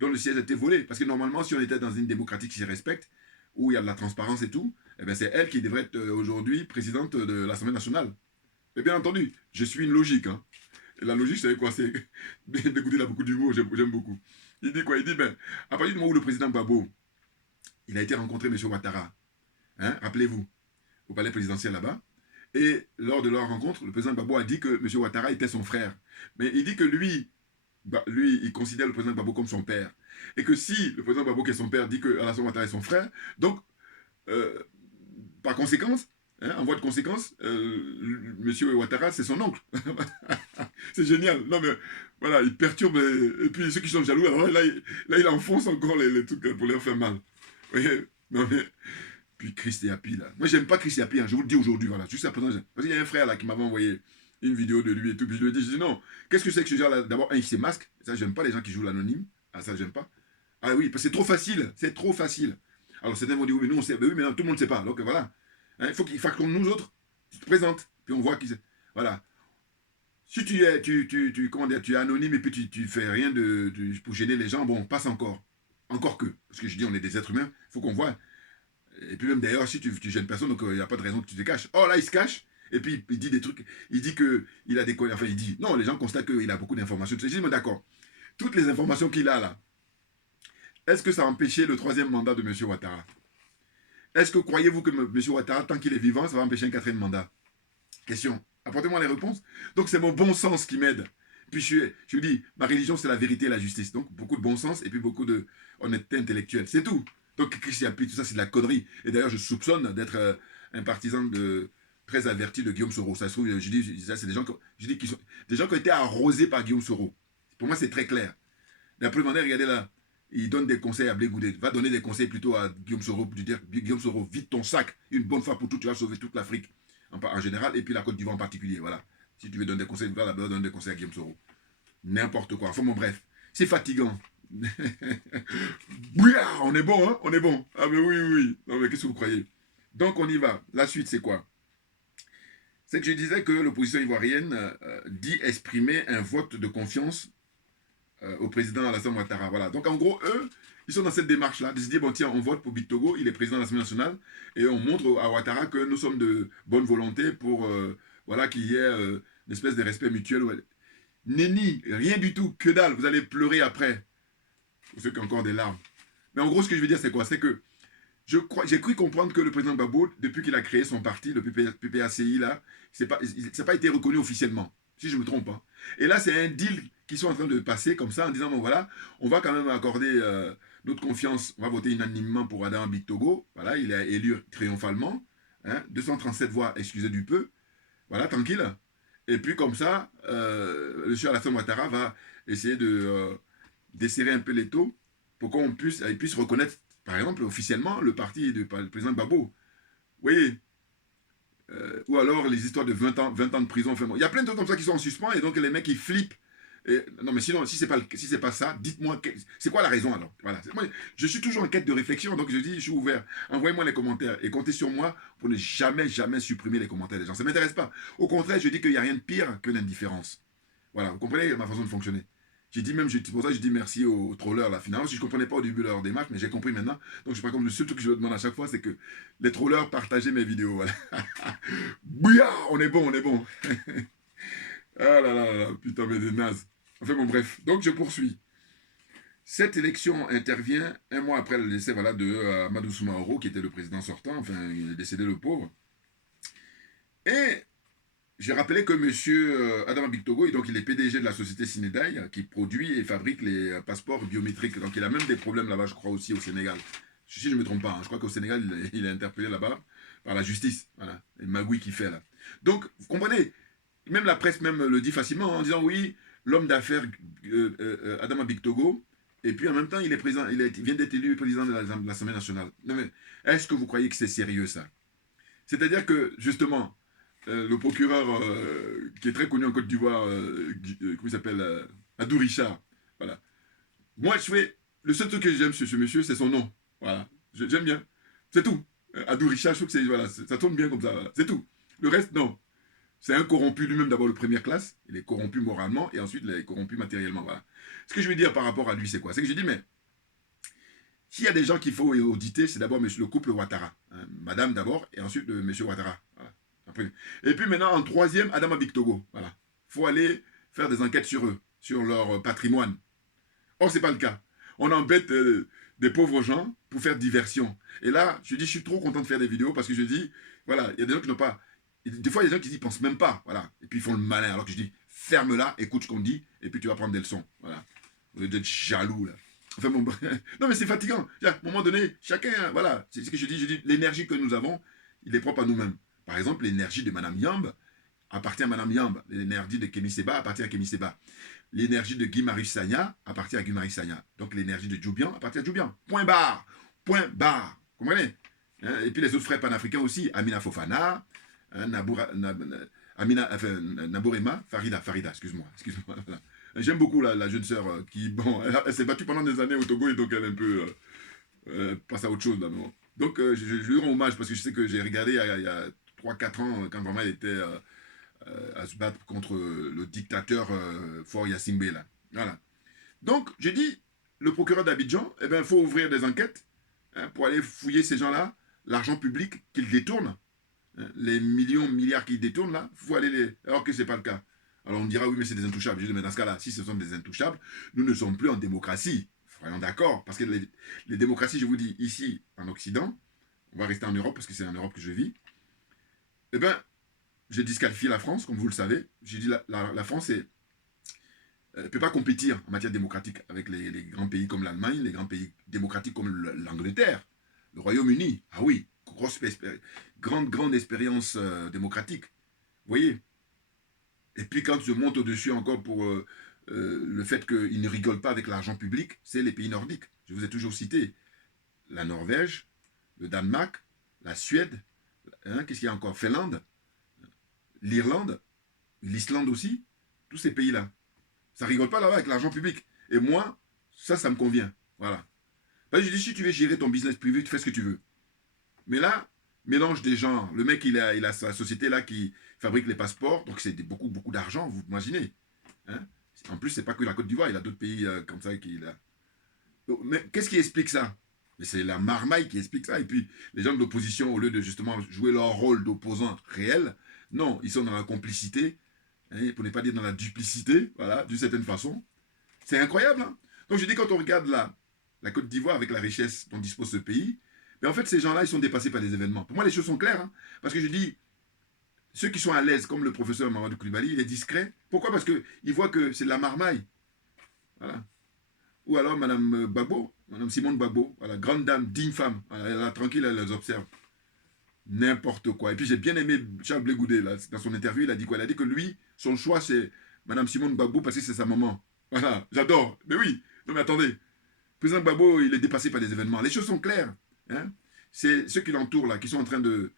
dont le siège a été volé. Parce que normalement, si on était dans une démocratie qui se respecte, où il y a de la transparence et tout, eh bien, c'est elle qui devrait être aujourd'hui présidente de l'Assemblée nationale. Et bien entendu, je suis une logique. Hein. Et la logique, c'est quoi? C'est d'écouter, il a beaucoup d'humour, j'aime beaucoup. Il dit quoi? Il dit, ben, à partir du moment où le président Gbagbo, il a été rencontré M. Ouattara, hein, rappelez-vous, au palais présidentiel là-bas, et lors de leur rencontre, le président Gbagbo a dit que M. Ouattara était son frère. Mais il dit que lui, il considère le président Gbagbo comme son père. Et que si le président Gbagbo qui est son père dit que Alassane Ouattara est son frère, donc, par conséquence, hein, en voie de conséquence, M. Ouattara, c'est son oncle. C'est génial. Non, mais voilà, il perturbe. Et puis ceux qui sont jaloux, alors là, il enfonce encore les trucs pour leur faire mal. Vous voyez? Non, mais. Puis Christ et Happy, là. Moi, j'aime pas Christ et Happy, hein, je vous le dis aujourd'hui, voilà. Juste à présent, parce qu'il y a un frère là qui m'avait envoyé une vidéo de lui et tout. Puis je lui ai dit, non, qu'est-ce que c'est que ce genre-là? D'abord, il se masque. Ça, j'aime pas les gens qui jouent l'anonyme. Ah, ça, j'aime pas. Ah oui, parce que c'est trop facile. C'est trop facile. Alors, certains vont dire, oui, mais nous, on sait. Mais oui, mais non, tout le monde ne sait pas. Donc, voilà. Hein, il faut que nous autres, tu te présentes. Puis on voit qui c'est. Voilà. Si tu es anonyme et puis tu fais rien pour gêner les gens, bon, passe encore. Encore que. Parce que je dis, on est des êtres humains. Il faut qu'on voit. Et puis même d'ailleurs, si tu gênes personne, donc il n'y a pas de raison que tu te caches. Oh là, il se cache. Et puis il dit des trucs. Il dit qu'il a des... Enfin, il dit... Non, les gens constatent qu'il a beaucoup d'informations. Je dis, mais d'accord. Toutes les informations qu'il a là, est-ce que ça a empêché le 3e mandat de M. Ouattara? Est-ce que croyez-vous que M. Ouattara, tant qu'il est vivant, ça va empêcher un 4e mandat? Question. Apportez-moi les réponses. Donc c'est mon bon sens qui m'aide. Puis je dis, ma religion c'est la vérité et la justice. Donc beaucoup de bon sens et puis beaucoup de honnêteté intellectuelle. C'est tout. Donc Christian Pi, tout ça c'est de la connerie. Et d'ailleurs je soupçonne d'être un partisan très averti de Guillaume Soro. Ça se trouve, je dis, ça c'est des gens, des gens qui ont été arrosés par Guillaume Soro. Pour moi c'est très clair. D'après le regardez là, il donne des conseils à Blé Goudet. Va donner des conseils plutôt à Guillaume Soro. Pour lui dire, Guillaume Soro, vide ton sac une bonne fois pour toutes, tu vas sauver toute l'Afrique en général et puis la Côte d'Ivoire en particulier. Voilà. Si tu veux donner des conseils, va là-bas donner des conseils à Guillaume Soro. N'importe quoi. Enfin bon, bref. C'est fatigant. Bouillard, on est bon, hein? On est bon. Ah mais oui, oui, oui. Non mais qu'est-ce que vous croyez? Donc on y va. La suite, c'est quoi? C'est que je disais que l'opposition ivoirienne dit exprimer un vote de confiance au président Alassane Ouattara. Voilà. Donc en gros, eux, ils sont dans cette démarche-là, de se dire, bon tiens, on vote pour Bictogo, il est président de l'Assemblée nationale, et on montre à Ouattara que nous sommes de bonne volonté pour voilà, qu'il y ait une espèce de respect mutuel. Nenni, rien du tout, que dalle, vous allez pleurer après. Pour ceux qui ont encore des larmes. Mais en gros, ce que je veux dire, c'est quoi? C'est que j'ai cru comprendre que le président Gbagbo, depuis qu'il a créé son parti, le PPACI, là, ça n'a pas été reconnu officiellement, si je ne me trompe pas. Et là, c'est un deal qu'ils sont en train de passer comme ça, en disant, bon voilà, on va quand même accorder notre confiance, on va voter unanimement pour Adama Bictogo, voilà, il est élu triomphalement, hein, 237 voix, excusez du peu, voilà, tranquille. Et puis comme ça, le monsieur Alassane Ouattara va essayer de desserrer un peu les taux pour qu'on puisse reconnaître, par exemple, officiellement, le parti du président Gbagbo. Vous voyez, ou alors les histoires de 20 ans de prison. Enfin, bon. Il y a plein de trucs comme ça qui sont en suspens et donc les mecs ils flippent. Et, non mais sinon, si c'est pas ça, dites-moi, c'est quoi la raison alors? Voilà. Moi, je suis toujours en quête de réflexion, donc je dis, je suis ouvert. Envoyez-moi les commentaires et comptez sur moi pour ne jamais supprimer les commentaires des gens. Ça ne m'intéresse pas. Au contraire, je dis qu'il n'y a rien de pire que l'indifférence. Voilà, vous comprenez ma façon de fonctionner. J'ai dit même, c'est pour ça que je dis merci aux trollers là, finalement, si je ne comprenais pas au début de leur démarche, mais j'ai compris maintenant. Donc je par contre, le seul truc que je demande à chaque fois, c'est que les trollers partagent mes vidéos. Voilà. Bouillard, on est bon, on est bon. Ah là là là, putain, mais des nazes. Enfin bon, bref. Donc je poursuis. Cette élection intervient un mois après le décès voilà, de Amadou Soumaoro, qui était le président sortant, enfin, il est décédé le pauvre. Et j'ai rappelé que M. Adama Bictogo, donc il est PDG de la société Sinedaï, qui produit et fabrique les passeports biométriques. Donc il a même des problèmes là-bas, je crois, aussi au Sénégal. Si je ne me trompe pas, hein, je crois qu'au Sénégal, il est interpellé là-bas par la justice. Voilà, et Magui qui fait là. Donc, vous comprenez, même la presse même le dit facilement en disant oui, l'homme d'affaires Adama Bictogo, et puis en même temps, il vient d'être élu président de l'Assemblée nationale. Non mais, est-ce que vous croyez que c'est sérieux ça? C'est-à-dire que, justement, le procureur qui est très connu en Côte d'Ivoire, comment il s'appelle, Adou Richard, voilà. Moi, le seul truc que j'aime sur ce monsieur, c'est son nom. Voilà, j'aime bien. C'est tout. Adou Richard, je trouve que voilà, ça tourne bien comme ça. Voilà. C'est tout. Le reste, non. C'est un corrompu lui-même d'abord de première classe. Il est corrompu moralement et ensuite il est corrompu matériellement. Voilà. Ce que je veux dire par rapport à lui, c'est quoi? C'est que je dis, mais s'il y a des gens qu'il faut auditer, c'est d'abord le couple Ouattara. Hein, madame d'abord et ensuite monsieur Ouattara. Voilà. Après. Et puis maintenant, en troisième, Adama Bictogo. Voilà. Il faut aller faire des enquêtes sur eux, sur leur patrimoine. Or, ce n'est pas le cas. On embête des pauvres gens pour faire diversion. Et là, je dis, je suis trop content de faire des vidéos parce que je dis, voilà, il y a des gens qui n'ont pas... Des fois, il y a des gens qui n'y pensent même pas, voilà. Et puis, ils font le malin. Alors que je dis, ferme-la, écoute ce qu'on dit, et puis tu vas prendre des leçons. Voilà. Vous êtes jaloux, là. Enfin, bon, non, mais c'est fatigant. À un moment donné, chacun, voilà, c'est ce que je dis, l'énergie que nous avons, il est propre à nous-mêmes. Par exemple, l'énergie de Madame Yamb appartient à Madame Yamb. L'énergie de Kémy Séba appartient à Kémy Séba. L'énergie de Guy Marius Sagna appartient à Guy Marius Sagna. Donc, l'énergie de Djoubian appartient à Djoubian. Point barre. Point barre. Vous comprenez? Et puis, les autres frères panafricains aussi, Amina Fofana, Nabourema, Farida, excuse-moi. Voilà. J'aime beaucoup la jeune sœur qui, bon, elle s'est battue pendant des années au Togo et donc elle est un peu passe à autre chose là. Non. Donc je lui rends hommage parce que je sais que j'ai regardé il y a 3-4 ans quand vraiment elle était à se battre contre le dictateur Faure Yassimbe là. Voilà. Donc j'ai dit, le procureur d'Abidjan, eh ben, il faut ouvrir des enquêtes hein, pour aller fouiller ces gens-là, l'argent public qu'ils détournent. Les millions, milliards qu'ils détournent là, il faut aller les... Alors que ce n'est pas le cas. Alors on dira, oui, mais c'est des intouchables. Je dis, mais dans ce cas-là, si ce sont des intouchables, nous ne sommes plus en démocratie. Soyons d'accord. Parce que les démocraties, je vous dis, ici, en Occident, on va rester en Europe, parce que c'est en Europe que je vis, eh bien, j'ai disqualifié la France, comme vous le savez. J'ai dit la France ne peut pas compétir en matière démocratique avec les grands pays comme l'Allemagne, les grands pays démocratiques comme l'Angleterre, le Royaume-Uni. Ah oui, grande expérience démocratique. Vous voyez. Et puis quand je monte au-dessus encore pour le fait qu'ils ne rigolent pas avec l'argent public, c'est les pays nordiques. Je vous ai toujours cité la Norvège, le Danemark, la Suède, hein, qu'est-ce qu'il y a encore? Finlande, l'Irlande, l'Islande aussi, tous ces pays-là. Ça rigole pas là-bas avec l'argent public. Et moi, ça me convient. Voilà. Ben, je dis, si tu veux gérer ton business privé, tu fais ce que tu veux. Mais là, mélange des gens. Le mec, il a sa société là qui fabrique les passeports, donc c'est beaucoup d'argent, vous imaginez. Hein? En plus, c'est pas que la Côte d'Ivoire, il a d'autres pays comme ça qu'il a. Mais qu'est-ce qui explique ça? Mais c'est la marmaille qui explique ça. Et puis, les gens de l'opposition, au lieu de justement jouer leur rôle d'opposants réels, non, ils sont dans la complicité, hein, pour ne pas dire dans la duplicité, voilà, d'une certaine façon. C'est incroyable, hein? Donc, je dis, quand on regarde la Côte d'Ivoire avec la richesse dont dispose ce pays, mais en fait, ces gens-là, ils sont dépassés par les événements. Pour moi, les choses sont claires, hein, parce que je dis, ceux qui sont à l'aise, comme le professeur Mamadou Koulibaly, il est discret. Pourquoi? Parce qu'il voit que c'est de la marmaille. Voilà. Ou alors Madame Gbagbo, Madame Simone Gbagbo, voilà, grande dame, digne femme, voilà, elle est là, tranquille, elle les observe. N'importe quoi. Et puis j'ai bien aimé Charles Blé Goudé, là, dans son interview, il a dit quoi? Il a dit que lui, son choix, c'est Madame Simone Gbagbo parce que c'est sa maman. Voilà, j'adore. Mais oui, non mais attendez, le président Gbagbo, il est dépassé par les événements. Les choses sont claires. Hein? C'est ceux qui l'entourent, là, qui sont en train de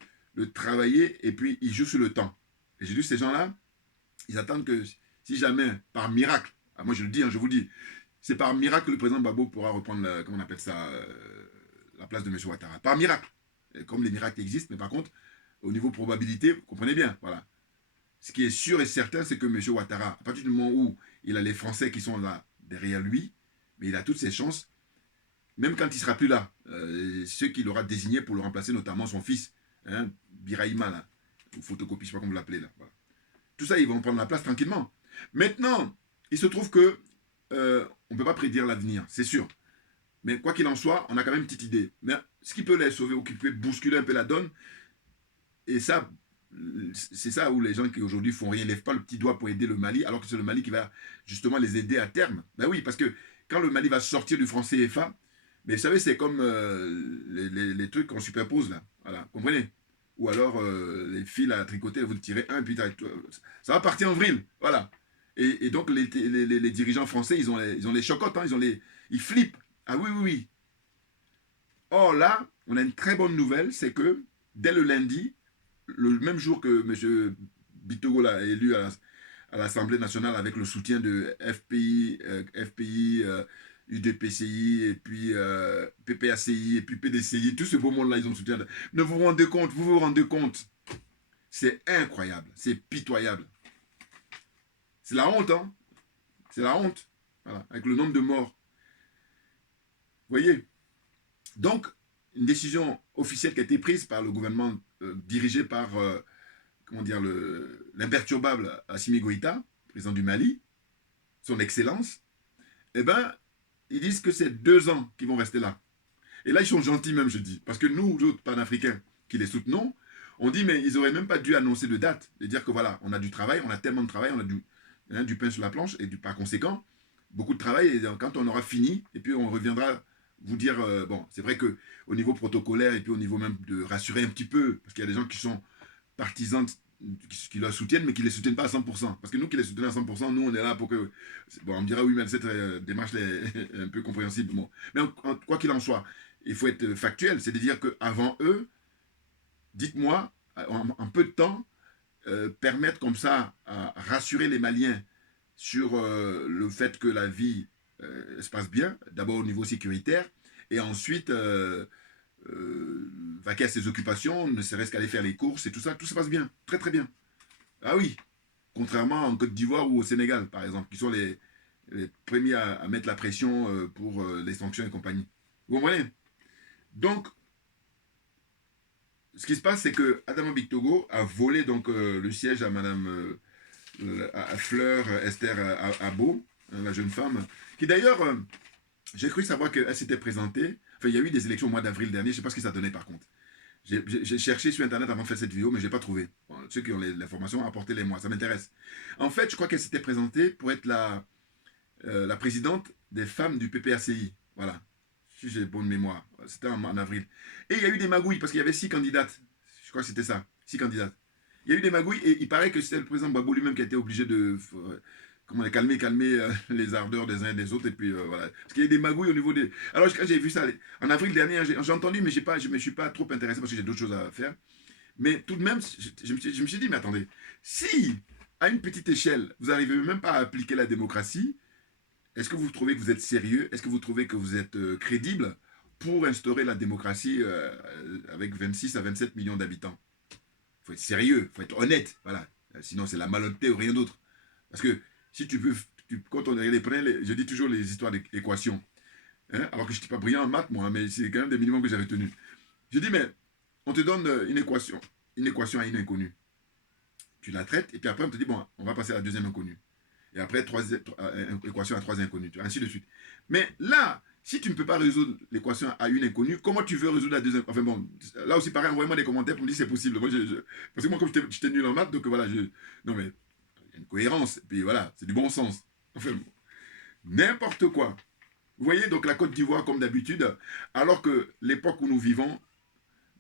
travailler, et puis ils jouent sur le temps. Et j'ai dit, ces gens-là, ils attendent que, si jamais, par miracle, moi je le dis, hein, je vous dis, c'est par miracle que le président Gbagbo pourra reprendre, comment on appelle ça, la place de M. Ouattara. Par miracle. Et comme les miracles existent, mais par contre, au niveau probabilité, vous comprenez bien, voilà. Ce qui est sûr et certain, c'est que M. Ouattara, à partir du moment où il a les Français qui sont là derrière lui, mais il a toutes ses chances, même quand il ne sera plus là, ceux qu'il aura désignés pour le remplacer, notamment son fils, hein, Biraïma, là, ou photocopie, je ne sais pas comment vous l'appelez, là. Voilà. Tout ça, ils vont prendre la place tranquillement. Maintenant, il se trouve que on ne peut pas prédire l'avenir, c'est sûr. Mais quoi qu'il en soit, on a quand même une petite idée. Mais ce qui peut les sauver ou qui peut bousculer un peu la donne, et ça, c'est ça où les gens qui aujourd'hui font rien, ne lèvent pas le petit doigt pour aider le Mali, alors que c'est le Mali qui va justement les aider à terme. Ben oui, parce que quand le Mali va sortir du franc CFA, mais vous savez, c'est comme les trucs qu'on superpose là. Voilà, comprenez? Ou alors les fils à tricoter, vous tirez un, puis ça va partir en vrille. Voilà. Et donc les dirigeants français, ils ont les chocottes, hein, ils flippent. Ah oui, oui, oui. Or là, on a une très bonne nouvelle, c'est que dès le lundi, le même jour que M. Bitogo l'a élu à l'Assemblée nationale avec le soutien de FPI, UDPCI, et puis PPACI, et puis PDCI, tout ce beau monde-là, ils ont soutien. Ne vous rendez compte, vous vous rendez compte. C'est incroyable, c'est pitoyable. C'est la honte, hein. C'est la honte. Voilà, avec le nombre de morts. Vous voyez? Donc, une décision officielle qui a été prise par le gouvernement dirigé par, comment dire, l'imperturbable Assimi Goïta, président du Mali, son excellence, eh bien, ils disent que c'est 2 ans qu'ils vont rester là. Et là, ils sont gentils même, je dis. Parce que nous, autres panafricains qui les soutenons, on dit, mais ils n'auraient même pas dû annoncer de date. Et dire que voilà, on a du travail, on a tellement de travail, on a du pain sur la planche, et par conséquent, beaucoup de travail. Et quand on aura fini, et puis on reviendra vous dire, bon, c'est vrai qu'au niveau protocolaire, et puis au niveau même de rassurer un petit peu, parce qu'il y a des gens qui sont partisans, qui leur soutiennent, mais qui ne les soutiennent pas à 100%. Parce que nous qui les soutenons à 100%, nous, on est là pour que... Bon, on me dira, oui, mais cette démarche est un peu compréhensible. Bon. Mais quoi qu'il en soit, il faut être factuel. C'est de dire qu'avant eux, dites-moi, en peu de temps, permettre comme ça à rassurer les Maliens sur le fait que la vie se passe bien, d'abord au niveau sécuritaire, et ensuite vaquer à ses occupations, ne serait-ce qu'aller faire les courses et tout ça se passe bien, très très bien. Ah oui, contrairement en Côte d'Ivoire ou au Sénégal, par exemple, qui sont les premiers à mettre la pression pour les sanctions et compagnie. Vous comprenez? Donc, ce qui se passe, c'est que Adama Bictogo a volé donc le siège à Madame à Fleur Esther Abo, la jeune femme, qui d'ailleurs, j'ai cru savoir qu'elle s'était présentée. Enfin, il y a eu des élections au mois d'avril dernier, je ne sais pas ce que ça donnait par contre. J'ai cherché sur Internet avant de faire cette vidéo, mais je n'ai pas trouvé. Bon, ceux qui ont l'information, apportez-les-moi, ça m'intéresse. En fait, je crois qu'elle s'était présentée pour être la présidente des femmes du PPACI. Voilà, si j'ai bonne mémoire. C'était en avril. Et il y a eu des magouilles, parce qu'il y avait 6 candidates. Je crois que c'était ça, 6 candidates. Il y a eu des magouilles, et il paraît que c'était le président Gbagbo lui-même qui a été obligé de... calmer les ardeurs des uns et des autres, et puis voilà. Parce qu'il y a des magouilles au niveau des... Alors, quand j'ai vu ça, en avril dernier, j'ai entendu, mais je ne me suis pas trop intéressé parce que j'ai d'autres choses à faire. Mais tout de même, je me suis dit, mais attendez, si, à une petite échelle, vous n'arrivez même pas à appliquer la démocratie, est-ce que vous trouvez que vous êtes sérieux? Est-ce que vous trouvez que vous êtes crédible pour instaurer la démocratie avec 26 à 27 millions d'habitants? Il faut être sérieux, il faut être honnête, voilà. Sinon, c'est la malhonnêteté ou rien d'autre. Parce que si tu veux, quand on les prenait, je dis toujours les histoires d'équations. Hein, alors que je n'étais pas brillant en maths, moi, mais c'est quand même des minimums que j'avais tenus. Je dis, mais on te donne une équation à une inconnue. Tu la traites, et puis après, on te dit, bon, on va passer à la deuxième inconnue. Et après, équation à trois inconnues, ainsi de suite. Mais là, si tu ne peux pas résoudre l'équation à une inconnue, comment tu veux résoudre la deuxième? Enfin bon, là aussi, pareil, envoyez-moi des commentaires pour me dire si c'est possible. Moi, parce que moi, comme j'étais nul en maths, donc voilà, non mais, il y a une cohérence, et puis voilà, c'est du bon sens. Enfin, bon, n'importe quoi. Vous voyez, donc la Côte d'Ivoire, comme d'habitude, alors que l'époque où nous vivons,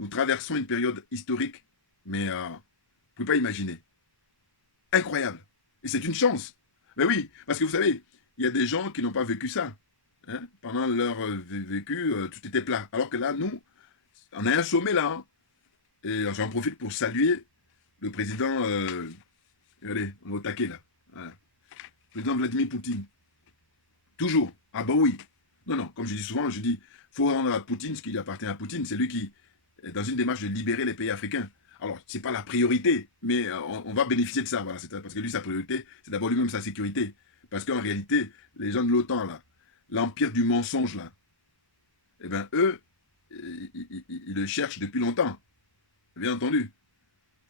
nous traversons une période historique, mais vous ne pouvez pas imaginer. Incroyable. Et c'est une chance. Mais oui, parce que vous savez, il y a des gens qui n'ont pas vécu ça. Hein? Pendant leur vécu, tout était plat. Alors que là, nous, on a un sommet là. Hein? Et j'en profite pour saluer le président, regardez, on est au taquet là. Voilà. Le président Vladimir Poutine. Toujours. Ah bah oui. Non, non, comme je dis souvent, je dis, il faut rendre à Poutine ce qui lui appartient à Poutine. C'est lui qui est dans une démarche de libérer les pays africains. Alors, ce n'est pas la priorité, mais on va bénéficier de ça. Voilà, parce que lui, sa priorité, c'est d'abord lui-même sa sécurité. Parce qu'en réalité, les gens de l'OTAN, là, l'empire du mensonge, là, eh bien, eux, ils le cherchent depuis longtemps. Bien entendu.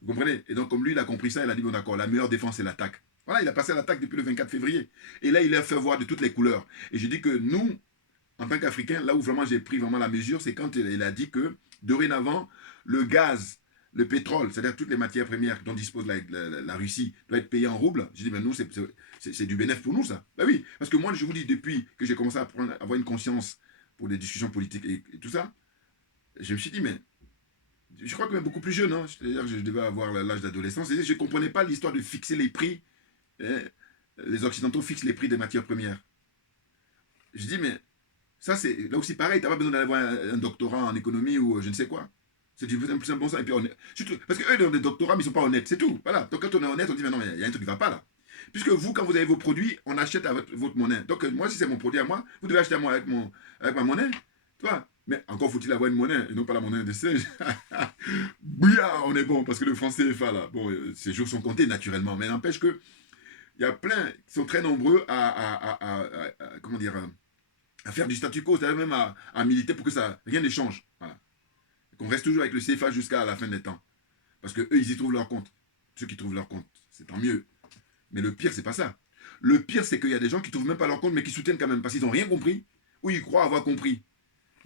Vous comprenez? Et donc, comme lui, il a compris ça, il a dit, bon d'accord, la meilleure défense, c'est l'attaque. Voilà, il a passé à l'attaque depuis le 24 février. Et là, il a fait voir de toutes les couleurs. Et je dis que nous, en tant qu'Africains, là où vraiment j'ai pris vraiment la mesure, c'est quand il a dit que, dorénavant, le gaz, le pétrole, c'est-à-dire toutes les matières premières dont dispose la Russie, doit être payé en roubles. Je dis, ben nous, c'est du bénéfice pour nous, ça. Ben oui, parce que moi, je vous dis, depuis que j'ai commencé à avoir une conscience pour des discussions politiques et tout ça, je me suis dit, mais je crois que même beaucoup plus jeune, hein, c'est-à-dire que je devais avoir l'âge d'adolescence, je ne comprenais pas l'histoire de fixer les prix. Hein, les Occidentaux fixent les prix des matières premières. Je dis, mais ça, c'est là aussi pareil, tu n'as pas besoin d'avoir un doctorat en économie ou je ne sais quoi. C'est du plus simple bon sens. Et puis surtout, parce qu'eux, ils ont des doctorats, mais ils ne sont pas honnêtes, c'est tout. Voilà. Donc quand on est honnête, on dit, mais non, il y a un truc qui ne va pas là. Puisque vous, quand vous avez vos produits, on achète à votre monnaie. Donc moi, si c'est mon produit à moi, vous devez acheter à moi avec ma monnaie. Tu vois? Mais encore faut-il avoir une monnaie, et non pas la monnaie de siège. Bouya, on est bon, parce que le franc CFA, là, bon, ces jours sont comptés naturellement, mais n'empêche que il y a plein qui sont très nombreux comment dire, à faire du statu quo, c'est-à-dire même à militer pour que ça, rien ne change. Voilà. Qu'on reste toujours avec le CFA jusqu'à la fin des temps. Parce qu'eux, ils y trouvent leur compte. Ceux qui trouvent leur compte, c'est tant mieux. Mais le pire, c'est pas ça. Le pire, c'est qu'il y a des gens qui ne trouvent même pas leur compte, mais qui soutiennent quand même, parce qu'ils n'ont rien compris, ou ils croient avoir compris.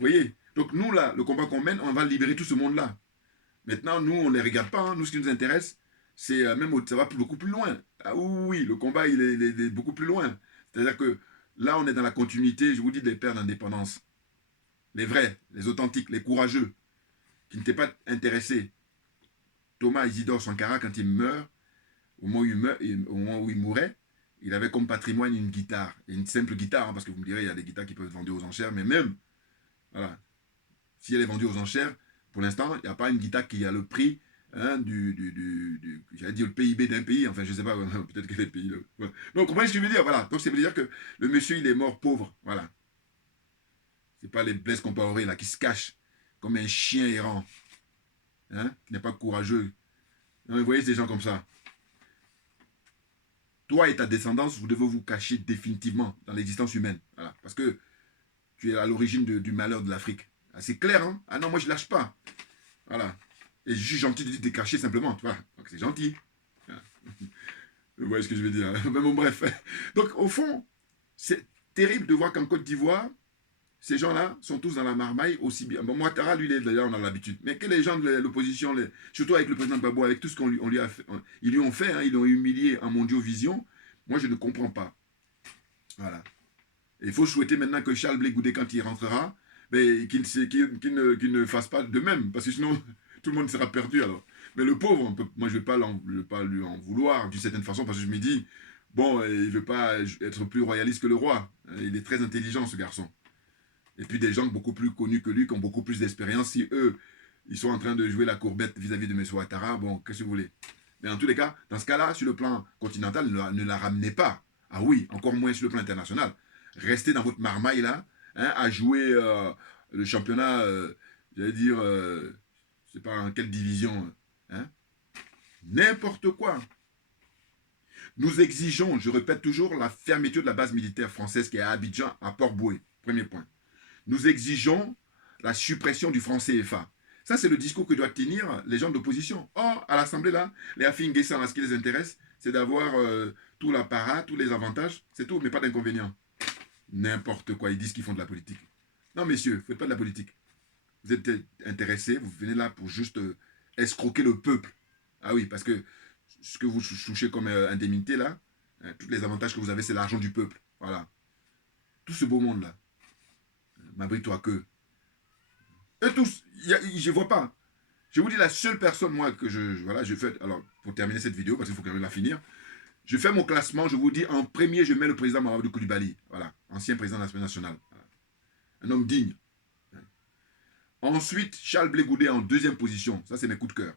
Vous voyez? Donc nous, là, le combat qu'on mène, on va libérer tout ce monde-là. Maintenant, nous, on ne les regarde pas. Hein. Nous, ce qui nous intéresse, c'est même, ça va beaucoup plus loin. Ah oui, le combat, il est beaucoup plus loin. C'est-à-dire que là, on est dans la continuité, je vous dis, des pères d'indépendance. Les vrais, les authentiques, les courageux, qui n'étaient pas intéressés. Thomas Isidore Sankara, quand il meurt, au moment où il mourait, il avait comme patrimoine une guitare. Et une simple guitare, hein, parce que vous me direz, il y a des guitares qui peuvent être vendues aux enchères, mais même, voilà, si elle est vendue aux enchères, pour l'instant, il n'y a pas une guitare qui a le prix hein, j'allais dire le PIB d'un pays, enfin je ne sais pas, peut-être que les pays... Voilà. Donc, vous comprenez ce que je veux dire? Voilà. Donc, ça veut dire que le monsieur, il est mort pauvre, voilà. C'est pas les Blaise Compaoré, là, qui se cachent comme un chien errant, hein, qui n'est pas courageux. Non, vous voyez ces gens comme ça. Toi et ta descendance, vous devez vous cacher définitivement dans l'existence humaine. Voilà. Parce que tu es à l'origine du malheur de l'Afrique. Ah, c'est clair, hein? Ah non, moi je lâche pas. Voilà. Et je suis gentil de te cacher simplement, tu vois. Donc c'est gentil. Voilà. Vous voyez ce que je veux dire. Mais bon, bref. Donc au fond, c'est terrible de voir qu'en Côte d'Ivoire, ces gens-là sont tous dans la marmaille aussi bien. Bon, Ouattara, lui, d'ailleurs, on a l'habitude. Mais que les gens de l'opposition, surtout avec le président Gbagbo, avec tout ce qu'on lui a fait, ils lui ont fait, hein, ils l'ont humilié en Mondiovision, moi, je ne comprends pas. Voilà. Et il faut souhaiter maintenant que Charles Blé Goudé, quand il rentrera, qu'il ne fasse pas de même, parce que sinon, tout le monde sera perdu alors. Mais le pauvre, moi, je ne vais pas lui en vouloir d'une certaine façon, parce que je me dis, bon, il ne veut pas être plus royaliste que le roi. Il est très intelligent, ce garçon. Et puis des gens beaucoup plus connus que lui, qui ont beaucoup plus d'expérience, si eux, ils sont en train de jouer la courbette vis-à-vis de M. Ouattara, bon, qu'est-ce que vous voulez? Mais en tous les cas, dans ce cas-là, sur le plan continental, ne la ramenez pas. Ah oui, encore moins sur le plan international. Restez dans votre marmaille là, hein, à jouer le championnat, j'allais dire, je ne sais pas en quelle division, hein. N'importe quoi. Nous exigeons, je répète toujours, la fermeture de la base militaire française qui est à Abidjan, à Port-Boué. Premier point. Nous exigeons la suppression du franc CFA. Ça, c'est le discours que doivent tenir les gens de l'opposition. Or, à l'Assemblée, là, les Afin-Guessant, ce qui les intéresse, c'est d'avoir tout l'apparat, tous les avantages, c'est tout, mais pas d'inconvénients. N'importe quoi, ils disent qu'ils font de la politique. Non, messieurs, ne faites pas de la politique. Vous êtes intéressés, vous venez là pour juste escroquer le peuple. Ah oui, parce que ce que vous touchez comme indemnité, là, hein, tous les avantages que vous avez, c'est l'argent du peuple. Voilà. Tout ce beau monde-là. M'abris-toi que. Eux tous, je ne vois pas. Je vous dis, la seule personne, moi, que je fais, alors, pour terminer cette vidéo, parce qu'il faut quand même la finir, je fais mon classement, je vous dis, en premier, je mets le président Mahamadou Koulibaly, voilà, ancien président de l'Assemblée nationale. Voilà. Un homme digne. Ensuite, Charles Blé Goudé en deuxième position, ça c'est mes coups de cœur.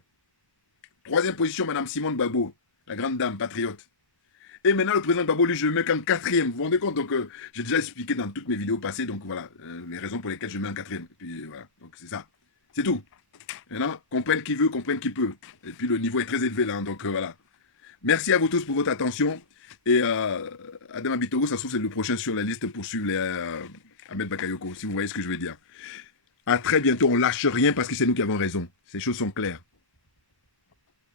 Troisième position, Madame Simone Gbagbo, la grande dame patriote. Et maintenant, le président Gbagbo, lui, je le mets qu'en quatrième. Vous vous rendez compte? Donc, j'ai déjà expliqué dans toutes mes vidéos passées. Donc, voilà, les raisons pour lesquelles je mets en quatrième. Et puis, voilà. Donc, c'est ça. C'est tout. Maintenant, comprenne qui veut, comprenne qui peut. Et puis, le niveau est très élevé, là. Donc, voilà. Merci à vous tous pour votre attention. Et Adama Bitogo, ça se trouve, c'est le prochain sur la liste pour suivre Ahmed Bakayoko, si vous voyez ce que je veux dire. À très bientôt. On lâche rien parce que c'est nous qui avons raison. Ces choses sont claires.